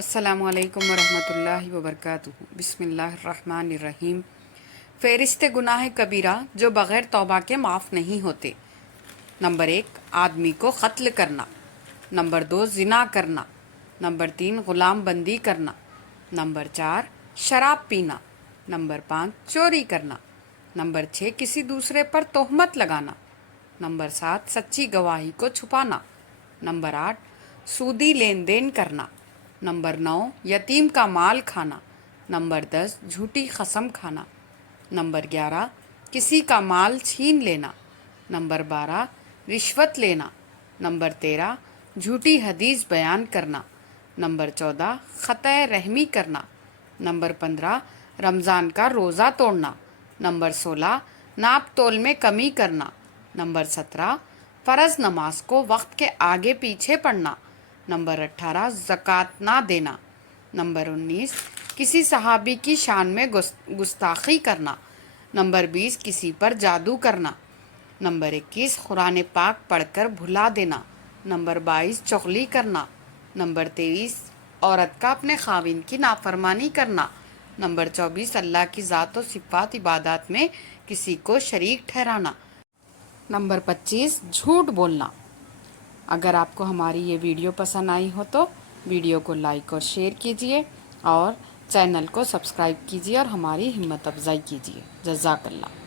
السلام علیکم ورحمۃ اللہ وبرکاتہ۔ بسم اللہ الرحمن الرحیم۔ فہرست گناہ کبیرہ جو بغیر توبہ کے معاف نہیں ہوتے۔ نمبر 1، آدمی کو قتل کرنا۔ نمبر 2، زنا کرنا۔ نمبر 3، غلام بندی کرنا۔ نمبر 4، شراب پینا۔ نمبر 5، چوری کرنا۔ نمبر 6، کسی دوسرے پر تہمت لگانا۔ نمبر 7، سچی گواہی کو چھپانا۔ نمبر 8، سودی لین دین کرنا۔ نمبر 9، یتیم کا مال کھانا۔ نمبر 10، جھوٹی قسم کھانا۔ نمبر 11، کسی کا مال چھین لینا۔ نمبر 12، رشوت لینا۔ نمبر 13، جھوٹی حدیث بیان کرنا۔ نمبر 14، قطع رحمی کرنا۔ نمبر 15، رمضان کا روزہ توڑنا۔ نمبر 16، ناپ تول میں کمی کرنا۔ نمبر 17، فرض نماز کو وقت کے آگے پیچھے پڑھنا۔ نمبر 18، زکوٰۃ نہ دینا۔ نمبر 19، کسی صحابی کی شان میں گستاخی کرنا۔ نمبر 20، کسی پر جادو کرنا۔ نمبر 21، قرآن پاک پڑھ کر بھلا دینا۔ نمبر 22، چغلی کرنا۔ نمبر 23، عورت کا اپنے خاوند کی نافرمانی کرنا۔ نمبر 24، اللہ کی ذات و صفات عبادات میں کسی کو شریک ٹھہرانا۔ نمبر 25، جھوٹ بولنا۔ اگر آپ کو ہماری یہ ویڈیو پسند آئی ہو تو ویڈیو کو لائک اور شیئر کیجیے اور چینل کو سبسکرائب کیجیے اور ہماری ہمت افزائی کیجیے۔ جزاک اللہ۔